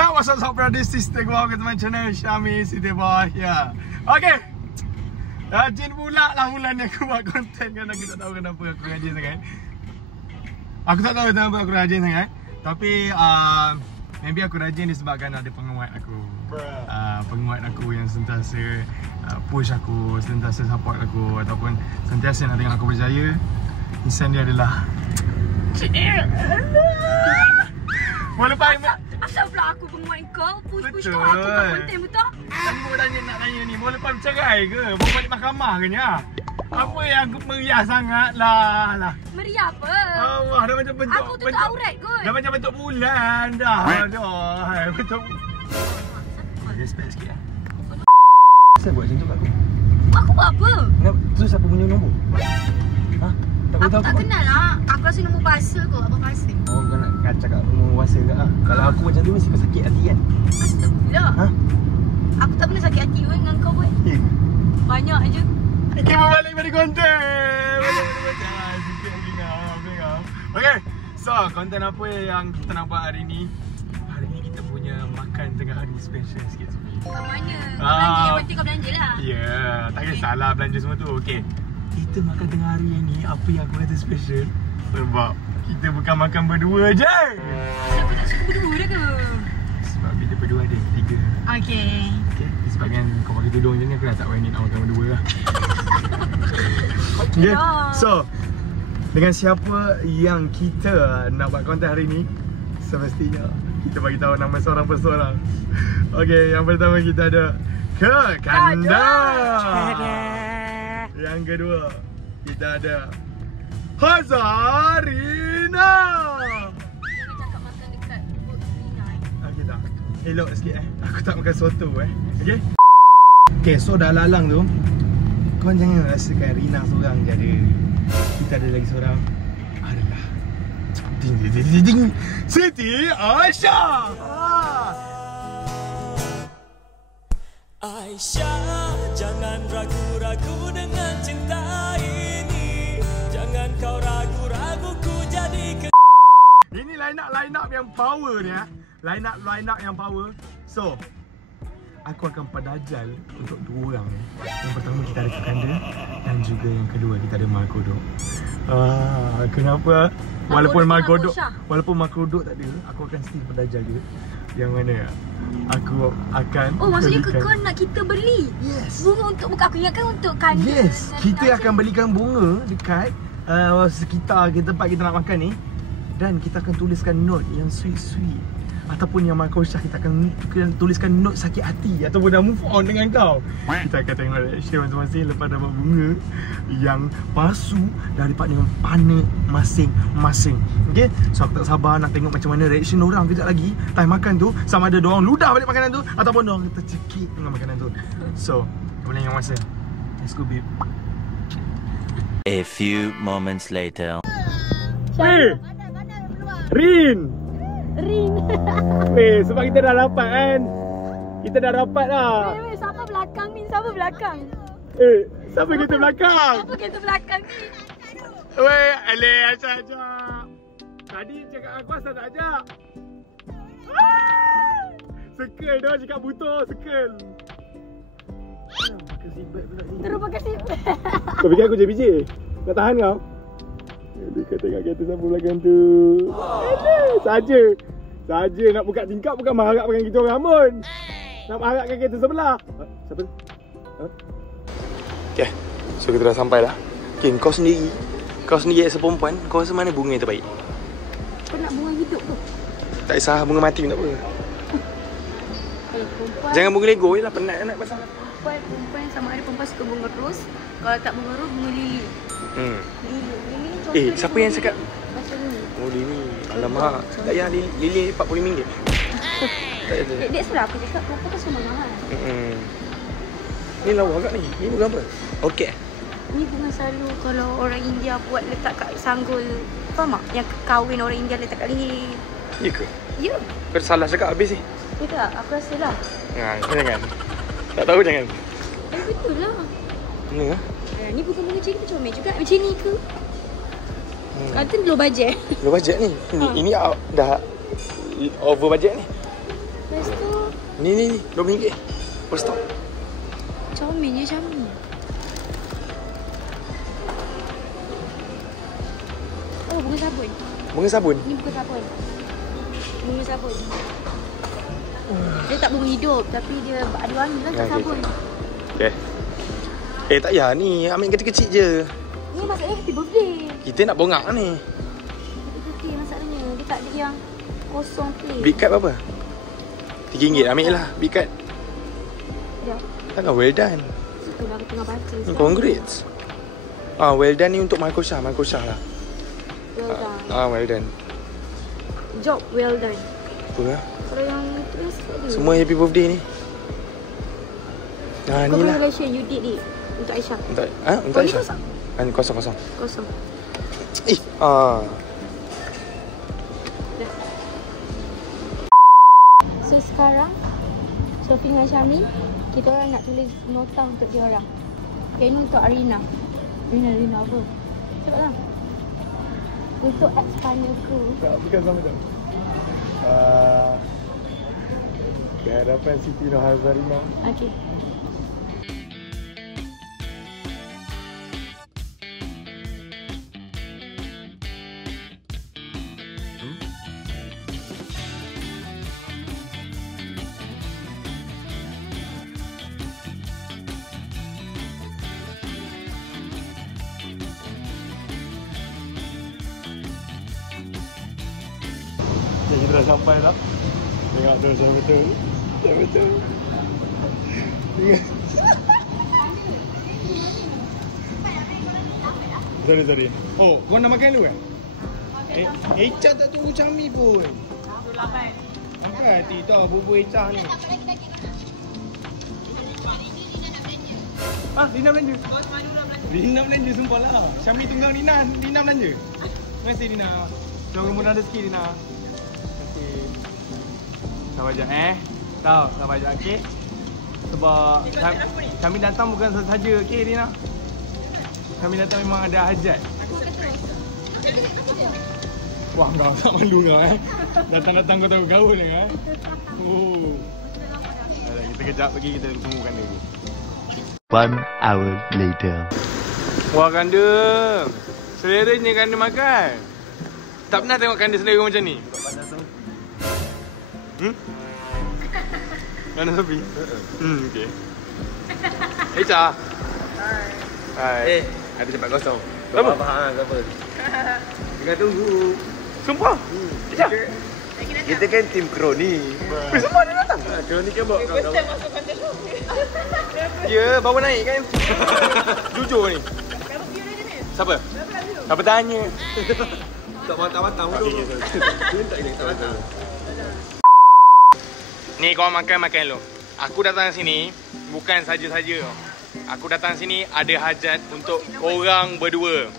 Ha, what's up brother sister, welcome to my channel Syamil Siti Bahya. Okay, rajin pula lah bulan ni aku buat konten kan. Aku tak tahu kenapa aku rajin sangat. Aku tak tahu kenapa aku rajin sangat. Tapi maybe aku rajin disebabkan ada penguat aku. Penguat aku yang sentiasa push aku, sentiasa support aku, ataupun sentiasa nak tengok aku berjaya. Insan dia adalah walaupun asal pula aku penguat kau, push kau aku buat konten betul? Kamu nak tanya ni, mau lepas cerai ke? Mau balik mahkamah ke ni? Apa yang aku meriah sangat lah. Meriah apa? Allah, dah macam bentuk. Aku tutup aurat kot. Dah macam bentuk bulan dah. Dah. Bentuk. Respect sikit lah. Kenapa buat macam tu kat aku? Aku buat apa? Tu siapa punya nombor? Ha? Aku tak kenal lah. Aku rasa nombor bahasa kot, abang bahasa. Oh, kau nak cakap nombor bahasa ke? Kalau aku macam tu mesti kau sakit hati kan? Astagfirullah. Ha? Aku tak pernah sakit hati pun dengan kau pun. Banyak je. Kita balik pada konten. Sikit lagi kau. Okay, so konten apa yang kita nak buat hari ni? Hari ni kita punya makan tengah hari special sikit. Kat mana? Belanja, yang penting kau belanja lah. Ya, tak kisahlah belanja semua tu. Okay, kita makan tengah hari yang ni. Apa yang aku kata special? Sebab kita bukan makan berdua je. Kenapa tak suka berdua dah ke? Sebab kita berdua ada 3. Okay. Disebabkan kau pakai tudung je ni, aku dah tak berani nak makan berdua lah. Okay, so dengan siapa yang kita nak buat konten hari ni, semestinya kita bagi tahu nama seorang personal. Okay, yang pertama kita ada Kekanda. Yang kedua kita ada Hazarina. Jangan cakap makan dekat perut Rina Okay tak? Elok sikit aku tak makan soto Okay? Okay, so dah lalang tu, kau jangan rasakan Rina seorang je ada. Kita ada lagi seorang adalah Siti Aisyah. Aisyah, jangan ragu-ragu dengan cinta ini. Jangan kau ragu-ragu ku jadi Ini line up yang power ni Line up yang power. So aku akan padajal untuk 2 orang ni. Yang pertama kita ada Kekanda, dan juga yang kedua kita ada Mak Kodok. Kenapa? Walaupun Mak Kodok tak ada, aku akan still padajal dia. Yang mana aku akan maksudnya kau nak kita beli? Yes. Bunga untuk buka. Aku ingatkan untuk kanda. Yes, kita akan belikan bunga dekat sekitar tempat kita nak makan ni. Dan kita akan tuliskan note yang sweet-sweet. Ataupun yang Mak Syah, kita akan tuliskan note sakit hati ataupun dah move on dengan kau. Kita akan tengok reaction masing-masing lepas dapat bunga yang palsu daripada mana masing-masing. Okay, so aku tak sabar nak tengok macam mana reaction orang kejap lagi time makan tu. Sama ada diorang ludah balik makanan tu ataupun diorang tercekik dengan makanan tu. So, boleh yang masa. Let's go babe. A few moments later. Hey! Rin! Weh, sebab kita dah rapat kan. Kita dah rapat lah. Weh, siapa belakang ni? Siapa belakang? Siapa kita belakang? Siapa kita belakang ni? Weh, aleh, ajak. Tadi cakap aku asal tak ajak. Circle dah cakap butuh, circle. Pakai seatbelt pula ni. Terus pakai seatbelt. Kau fikir aku JPJ? Kau tahan kau? Kau tengok kereta siapa belakang tu. Saja nak buka tingkap bukan mengharapkan kita orang pun. Nak mengharapkan kereta sebelah. Siapa tu? Okay, so kita dah sampai dah. Okay, kau sendiri as a perempuan, kau rasa mana bunga yang terbaik? Kau nak bunga hidup tu? Tak kisah, bunga mati pun tak apa. Perempuan, jangan bunga Lego je lah, penat nak pasal. Perempuan sama ada perempuan suka bunga ros. Kalau tak bunga ros, bunga lili. Lili Siapa yang cakap? Macam ni. Oh, Lili. Alamak. Tak payah Lili RM40. Dek sebelah aku cakap perempuan kan semua mahal. Ni lawa kat ni. Ni bunga apa? Orkid. Ni bunga selalu kalau orang India buat letak kat sanggul. Faham tak? Yang kahwin orang India letak kat leher. Ya ke? Ya. Kau salah cakap habis ni. Ya tak? Aku rasa lah. Kau jangan. Tak tahu jangan. Betul lah. Ni lah. Ni bukan bunga macam ni, comel juga. Macam ni ke? Kata low budget. Low budget ni? Ini dah over budget ni. Lepas tu Ni RM2. Oh, stop. Comel je Syami. Oh, bunga sabun. Bunga sabun. Ni bunga sabun. Bunga sabun. Dia tak bunga hidup tapi dia ada wangi lah kat sabun. Okay. Tak payah ni. Ambil kecil-kecil je. Ni masalahnya happy birthday. Kita nak bongak ni. Happy birthday masalahnya. Dia tak ada yang kosong plate. Big card berapa? RM3. Ambil lah big card. Ya. Takkan well done. Situ lah aku tengah baca sekarang. Congrats. Well done ni untuk Michael Shah lah. Well done. Well done. Job well done. Apa lah? Kalau yang tulis tadi. Semua happy birthday ni. Ni lah. Congratulations, you did it. Untuk Aisyah. Untuk Aisyah. Ni kosong. Kosong. So sekarang Sophie dengan Syami, kita orang nak tulis nota untuk dia orang. Yang ni untuk Arina. Arina apa? Cepatlah. Untuk ex partnerku. Bukan sama tu. Kehadapan Siti Nurhazarina. Okey. Kita dah sampai dah. Tengok tu macam betul. Betul. Sorry. Oh, kau nak makan dulu kan? Echa tak tunggu Syami pun. Apa hati tau bubur Echa ni? Lina belanja. Lina belanja sumpah lah. Syami tunggang Lina belanja. Terima kasih Lina. Jangan mudah rezeki Lina. Sabar sekejap sabar sekejap, okey? Sebab kami datang bukan saja, okey Rina? Kami datang memang ada hajat. Wah, kau tak malu kau Datang-datang kau tahu gaul ni kita kejap pergi, kita tunggukan dia. 1 hour later. Wah, kanda. Seleranya kanda makan. Tak pernah tengok kanda selera macam ni? Mana Sophie? Okey. Echa. Hai. Ada tempat kosong. Apa? Faham ke apa? Tengah tunggu. Sumpah? Echa. Kita kan tim Kroni. Semua dia datang. Kroni kan bawa kawan-kawan. Ya, bawa naik kan? Jujur ni. Siapa? Siapa tanya? Tak matang-matang dulu. Dia tak kena matang. Ni korang makan dulu. Aku datang sini bukan saja-saja. Aku datang sini ada hajat untuk korang berdua.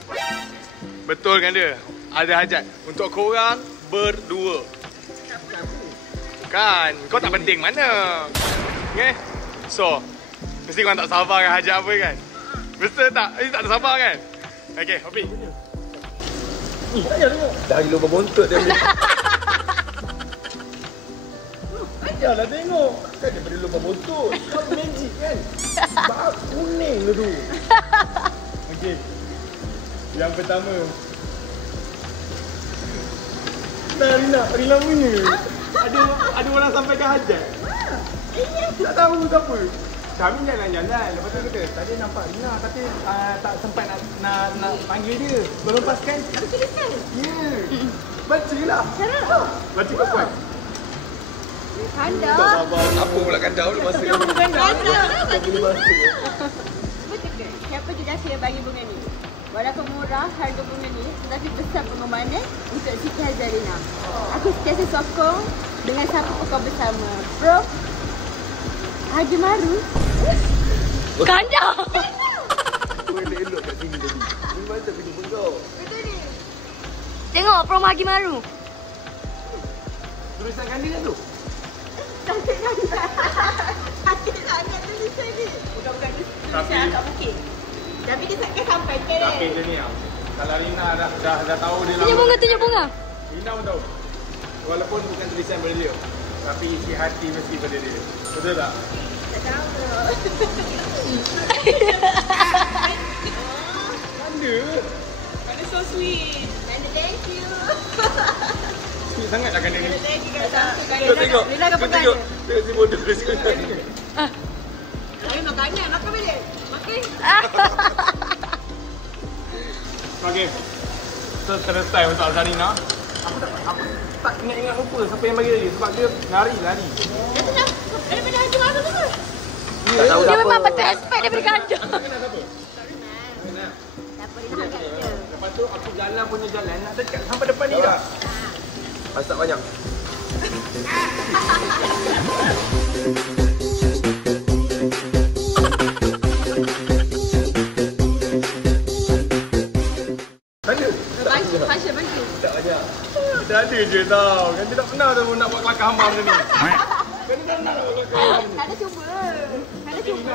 Betul kan dia? Ada hajat untuk korang berdua. Kan? Kau tak penting mana? Okay? So, mesti korang tak sabar kan hajat apa kan? Betul tak? Mesti tak sabar kan? Okay, Hopi. Dari lubang bontot dia ambil. Janganlah tengok. Kan daripada lubang bontot. Kau magic kan? Bak kuning tu. Okey. Yang pertama. Rina punya. Ada orang sampaikan hajat. Tak tahu siapa. Kami jalan-jalan. Lepas tu kata, tadi nampak Rina tapi tak sempat nak panggil dia. Melepaskan. Ada tulisan? Ya. Bacalah. Cara? Baca kau kuat. Kanda. Apa pula kandau tu masa ni? Kanda. Betul ke? Siapa jejak saya bagi bunga ni? Walaupun murah harga bunga ni, tetapi besar pengorbanan untuk Siti Hazarina. Aku sentiasa sokong dengan siapa pun kau bersama. Bro, Haji Maru. Kanda! Kau elok kat sini tadi. Ni mantap video pun kau. Betul ni. Tengok promo Haji Maru. Tulisan Kanda kan tu? Sakit Kanda. Sakit Kanda tulisan ni. Bukan tulisan agak bukit. Tapi dia takkan sampai ke. Tapi dia ni kalau Rina dah tahu dia Tunjuk bunga, tunjuk bunga. Rina pun tahu. Walaupun bukan tulisan daripada dia. Tapi isi hati mesti pada dia. Betul tak? Tak tahu. Mana? Mana so sweet. Mana thank you. Sweet sangat lah kan ni. Thank you kata. Tengok. Lila akan pegang. Tengok si bodoh dia sekarang. Saya nak tanya, makan balik. Makan. Okey. So selesai untuk Azarina. Aku tak ingat lupa siapa yang bagi tadi sebab dia lari. Dia pernah ada masa tu ke? Dia memang betul aspek daripada ganja. Kenal siapa? Siapa dia nak kat dia? Lepas tu aku jalan punya jalan nak dekat sampai depan ni dah. Masak banyak. Pasha bagi. Tak banyak. Kita ada je tau. Kan dia tak pernah tu nak buat kelakar hamba macam ni. Kan dia tak nak buat kelakar hamba macam ni. Tak ada cuba. Tak ada cuba.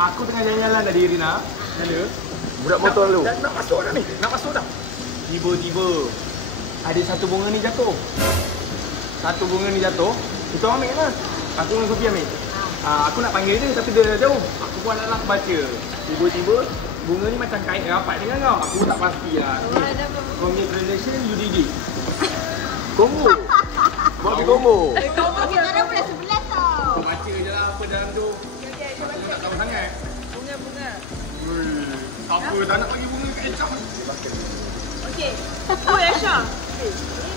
Aku tengah jalan-jalan dari Irina. Jala. Budak motor lu. Nak masuk dah ni. Nak masuk dah. Tiba-tiba ada satu bunga ni jatuh. Satu bunga ni jatuh. Kita ambil lah. Aku dengan Sophie ambil. Aku nak panggil dia tapi dia jauh. Aku pun nak baca. Tiba-tiba bunga ni macam kait rapat dengan kau. Aku tak pasti lah. Congratulations, you did it. Combo. Buat pergi combo. Kau bagi orang pun dah 11 tau. Kau baca je lah apa dalam tu. Aku tak tahu sangat. Bunga. Apa tak nak bagi bunga kat Echam. Okey. Oh Aisyah.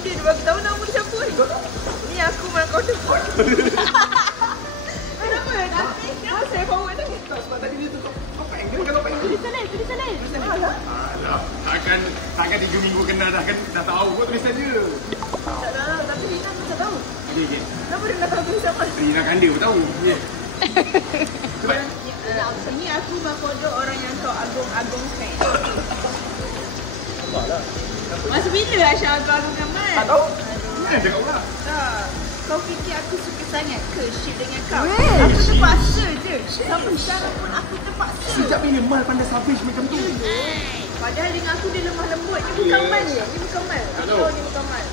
Ni dia bagi tahu nama dia siapa ni. Ni aku malah kau telepon. Kenapa? Kenapa saya forward tadi? Sebab tadi dia tu kau peng. Dia kalau peng. Tulisan lain. Alah, takkan 3 minggu kenal dah tahu kau tulisan dia. Tak tahu, tapi Rina macam tahu. Okey. Kenapa dia nak tahu tulisan apa? Rina kan dia pun tahu. Ya. Sebab Ini aku berkodok orang yang tahu agung-agung fan. apalah. Masa bila Aisyah agung-agungkan Mat? Tak tahu. Mana cakap pula? Tak. Kau fikir aku suka sangat ke ship dengan kau? Aku terpaksa je. Sampai sekarang pun aku terpaksa. Sejak bila Mal pandai sabish macam tu? Padahal dengan aku dia lemah lembut. Ni bukan Mal ni. Ni bukan Mal. Aku tahu ni bukan Mal.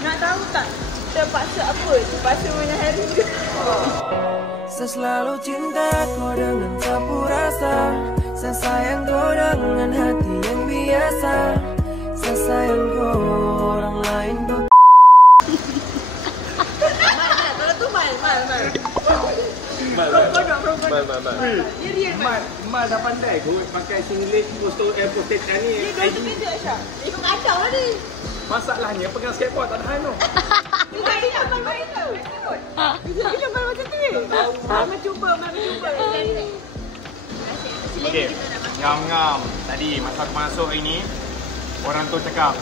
Nak tahu tak? Terpaksa apa? Terpaksa menyahari ke? Saya selalu cinta kau dengan sapu rasa. Saya sayang kau dengan hati yang biasa. Saya sayang kau orang lain kau. Kalau tu Mal. Dia real Mal. Mal dah pandai kot pakai singlet postetan ni. Dia 2 meter Aisyah. Dia kau kacau lah ni. Masalahnya pegang skateboard tak tahan tu. Dia Mal main tu. Dia Mal macam tu ni. Mal cuba. Okey. Ngam-ngam. Tadi masa aku masuk hari ni, orang tu cakap,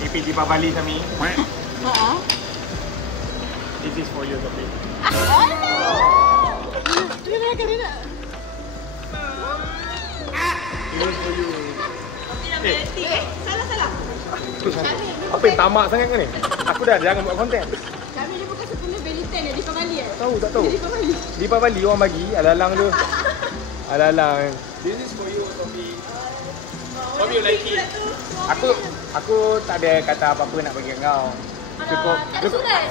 Happy Deepavali Sami. This is for you, Sophie. Dia nak. This is for you. Salah. Apa yang tamak sangat kan ni? Aku dah jangan buat konten. Kami dia bukan sepenuh Valentine dia Deepavali Tahu tak tahu? Deepavali. Deepavali orang bagi alalang tu. Alalang. This is for you, Sophie. Hope you like it. Aku tak ada kata apa-apa nak bagi kau. Cukup. Tak ada surat.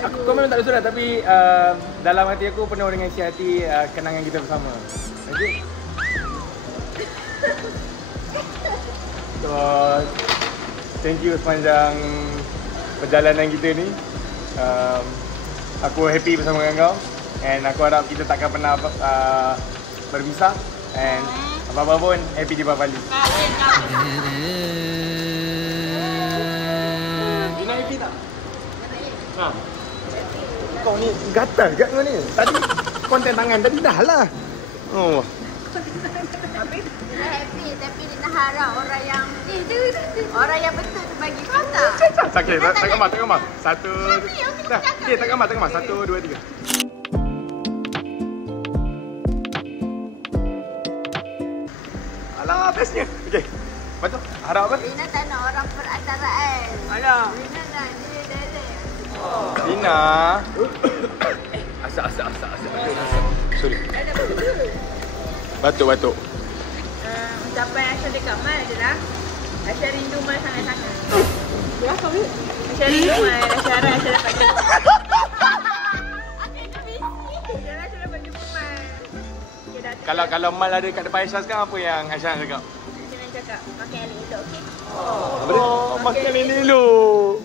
Kau memang tak ada surat tapi dalam hati aku penuh dengan isi hati kenangan kita bersama. Okay? So, thank you sepanjang perjalanan kita ni. Aku happy bersama dengan kau. And aku harap kita takkan pernah berpisah. And apa-apa pun, happy Deepavali. Dina happy tak? Ha. Kau ni gatal kat kau ni. Tadi konten tangan tadi dah lah. Oh. Tapi dia happy tapi dia nak harap orang yang betul tu bagi kau tak? Okey, tak gambar. Satu. Dah. Okey, tak gambar. 1 2 3. Alah, bestnya. Okey. Lepas tu, harap apa? Rina tak nak orang peracaraan. Alah. Rina nak dia direct. Dina. Asak. Sorry. Batuk. Ucapan Aisyah dekat Mal adalah Aisyah rindu Mal sangat-sangat. Ya, kau ni. Asyara Luqman, Asyara dapat jumpa. Kalau Mal ada kat depan Aisyah sekarang, apa yang Aisyah nak cakap? Aisyah nak cakap, makan yang elok, okey? Oh, makan yang elok.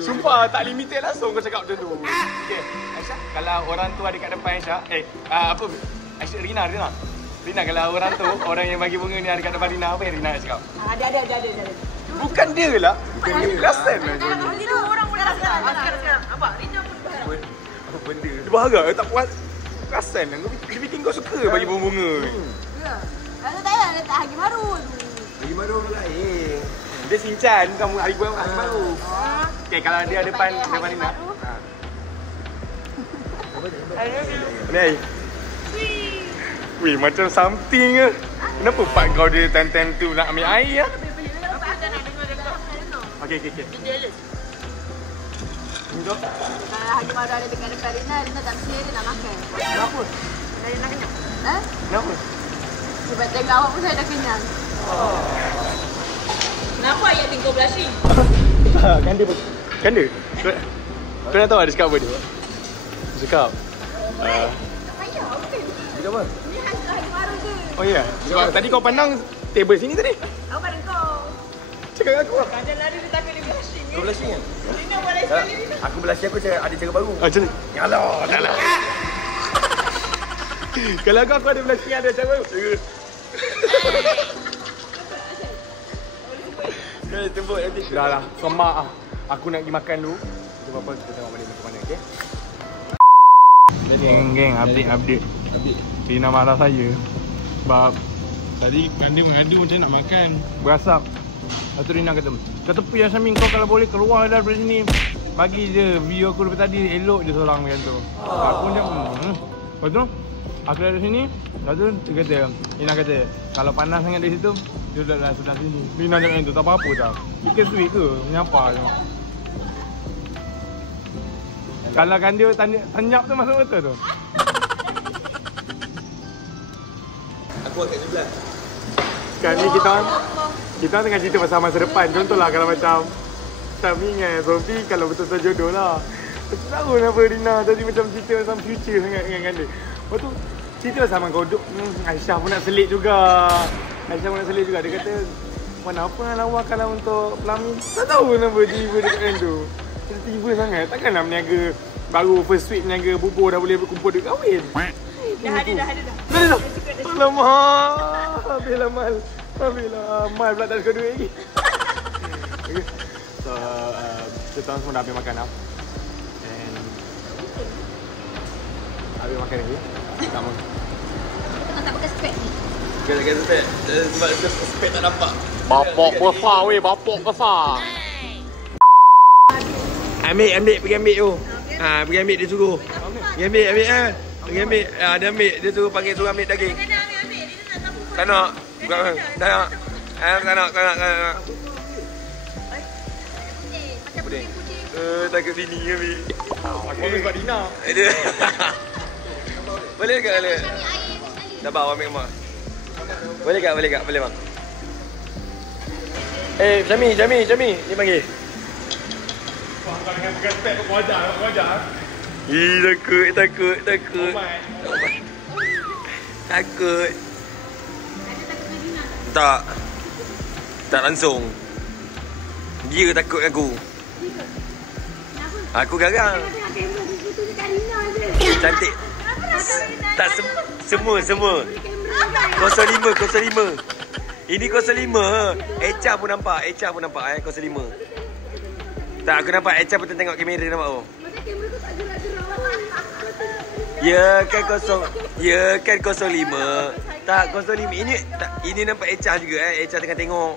Sumpah, tak limited langsung kau cakap macam tu. Okay, Aisyah, kalau orang tu ada kat depan Aisyah, apa? Aisyah, Rina. Rina, kalau orang tu, orang yang bagi bunga ni ada kat depan Rina, apa yang Rina nak cakap? Ada. Bukan dia lah. Bukan dia. Perasan lah. Sekarang. Nampak? Rina pun berharap. Apa benda? Dia berharap, tak puas. Perasan lah. Dia bikin kau suka bagi bunga. Ya. Kalau tak payah letak Hagi Maru tu. Hagi Maru lain. Dia Sinchan, bukan Hari Baru. Okay, kalau dia depan Rina. Ni. Wih, macam something ke. Kenapa part kau dia time tu nak ambil air ya? Okay. Untuk Kalau Hagi Maru ada dekat Rina, Rina tak mesti dia nak makan. kenapa? Dia nak kenyang. Kenapa? Sebab tengok awak pun saya dah kenyang. Kenapa ayat tingkau blushing? Kanda? Kau nak tahu ada cakap apa dia? Dia cakap Tak payah, okey. dia cakap apa? Ni Hagi Maru je. Oh ya? Sebab tadi kau pandang table sini tadi. Aku pada kau. Cakap dengan aku lah. Kadang lari dia takut dia blushing. Kau blushing kan? Rina boleh sekali Rina. Aku blushing aku ada cara baru. Macam ni? Yalah, dah lah. Kalau aku ada blushing ada cara baru. Kau tembok nanti. Dah lah, semak lah. Aku nak pergi makan dulu. Kita apa kita tengok balik macam mana, okey? Geng, update. Rina marah saya. Sebab tadi Kanda mengadu macam nak makan. Berasap. Lepas tu Rina kata, kata tepi yang Syamil, kau kalau boleh keluar dah dari sini. Bagi je video aku daripada tadi, elok je seorang macam tu. Aku macam, lepas tu aku dah dari sini. Lepas tu dia kata, Rina kata, kalau panas sangat dari situ, dia dah sebelah sini. Rina cakap macam tu, tak apa-apa tak. Ikan sweet ke? Menyapa je. Kalau kan dia tanyap tu masuk betul tu. Aku kat sebelah. Sekarang ni kita tengah cerita pasal masa depan. Contohlah kalau macam Syamil dengan Sophie, kalau betul-betul jodoh lah. Aku tahu kenapa Rina tadi macam cerita pasal future sangat dengan Kanda. Lepas tu cerita pasal Abang Kodok. Aisyah pun nak selit juga. Dia kata, mana apa nak lawa kalau untuk pelamin. Tak tahu kenapa tiba dekat kan tu. Tiba sangat. Takkan nak berniaga baru first week berniaga bubur dah boleh berkumpul duit kahwin. Dah ada dah. Alamak. Habislah Mal pula tak suka duit lagi. Okay. So, kita orang semua dah habis makan dah. And habis makan lagi. Tak mahu. Kita tak pakai spek ni. Kita pakai spek. Sebab spek tak nampak. Bapak besar weh, bapak besar. Pergi ambil tu. Pergi ambil dia suruh. Pergi ambil Pergi ambil. Dia ambil, dia suruh panggil suruh ambil daging. Tak nak. Tak nak. Puding. Tak ke sini ambil. Aku sebab Dina. Boleh ke? Sabar, ambil rumah. Boleh tak? Boleh bang. Syamil. Ni panggil. Wah, kau dengan pegang spek kau ajar. Takut. Takut. Tak langsung. Dia takut aku. Aku garang. Cantik. Tak semua. 05. Ini 05. Echa pun nampak 05. Tak, aku nampak Echa pun tengok kamera nampak tu. Ya kan 05. Tak 05. Ini nampak Echa juga Echa tengah tengok.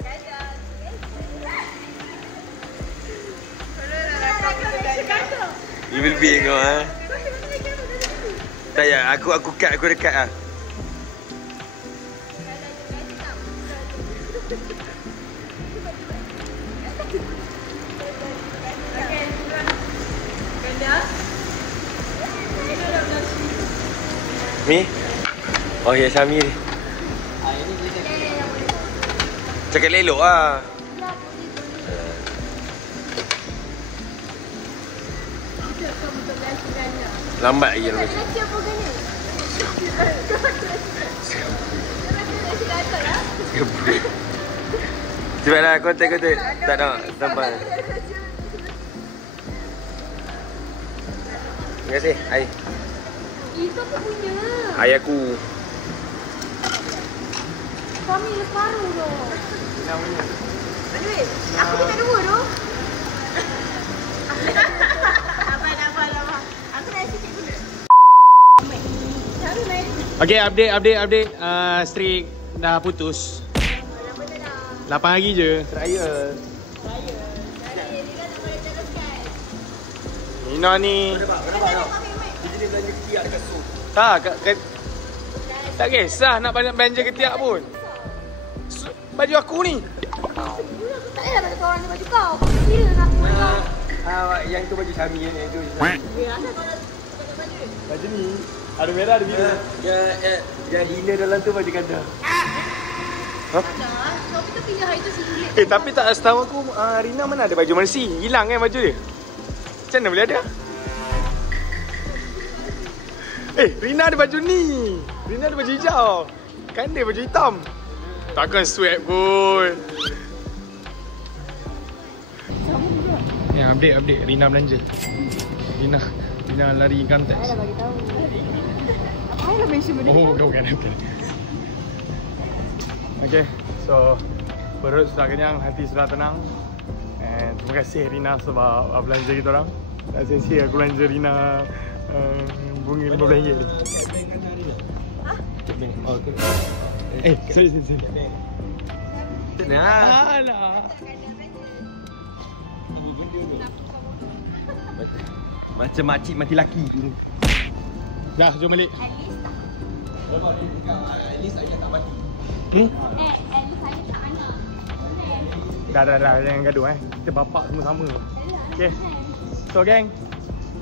Ini lebih kau Tak ya, aku dekat ah. Mi? Oh ya, Syamil. Cakap elok lah. Lambat lagi lepas. Siapa gini? Cepatlah kontak-kontak. Tak nak sampai. Terima kasih. Hai. Itu aku punya. Hai aku. Kami separuh tu. Aduh, aku minta dua tu. Apa. Aku nak sikit dulu. Cari main. Okay, update. Strik dah putus. 8 hari je. Trial. Nina ni Kenapa tau? Dia jenis belanja ketiak dekat Su. tak kisah nak belanja ketiak pun. Baju aku ni. Tak payah bagi orang ni baju kau. Kira nak kau. Yang tu baju Syami ni. Itu Ya, asal kau nak pakai baju. Baju ni ada merah ada biru. yang hina dalam tu baju kanda. Dah, kau kita pilih hari tu sendiri. Tapi tak setahu aku Rina mana ada baju Mercy. Hilang kan baju dia. Macam mana boleh ada? Rina ada baju ni. Rina ada baju hijau. Kan dia baju hitam. Takkan sweat pun. Update. Rina belanja. Rina lari income tax. Dah bagi tahu. Apa yang mention benda Oh, bukan. Okay, so perut sudah kenyang, hati sudah tenang. And terima kasih Rina sebab belanja kita orang. Tak sia-sia aku belanja Rina bunga RM15. Sorry. Nah. Macam makcik mati laki. Dah, jom balik. At least ayah tak mati. at least saya tak mana. Dah, jangan gaduh Kita bapak semua sama. Okay. So gang,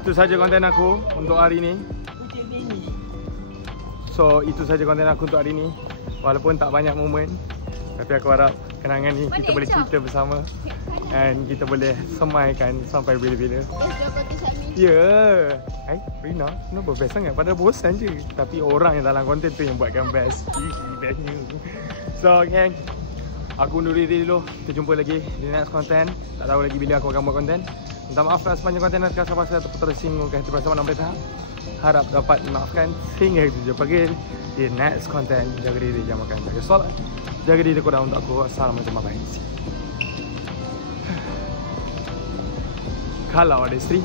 itu saja konten aku untuk hari ni. Walaupun tak banyak momen, tapi aku harap kenangan ni kita boleh cerita bersama. Dan kita boleh semaikan sampai bila-bila. Ya. Rina, kenapa best sangat? Padahal bosan je. Tapi orang yang dalam konten tu yang buatkan best. Bestnya. So gang, aku undur diri dulu. Kita jumpa lagi di next konten. Tak tahu lagi bila aku akan buat konten. Minta maaf kerana sepanjang konten dan sekali saya tersinggungkan hati bersama dan berita. Harap dapat maafkan sehingga kita jumpa lagi di next konten. Jaga diri, jangan makan, jaga solat. Jaga diri kurang untuk aku. Assalamualaikum warahmatullahi wabarakatuh. Kalau ada isteri,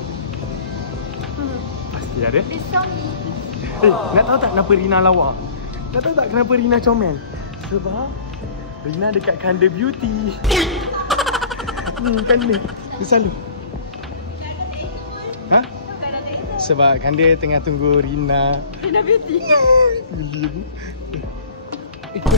pasti ada. Nak tahu tak kenapa Rina lawa? Nak tahu tak kenapa Rina comel? Sebab Rina dekat Kanda Beauty. Kan ni, dia selalu. Sebab Kanda tengah tunggu Rina Beauty. Beli aku.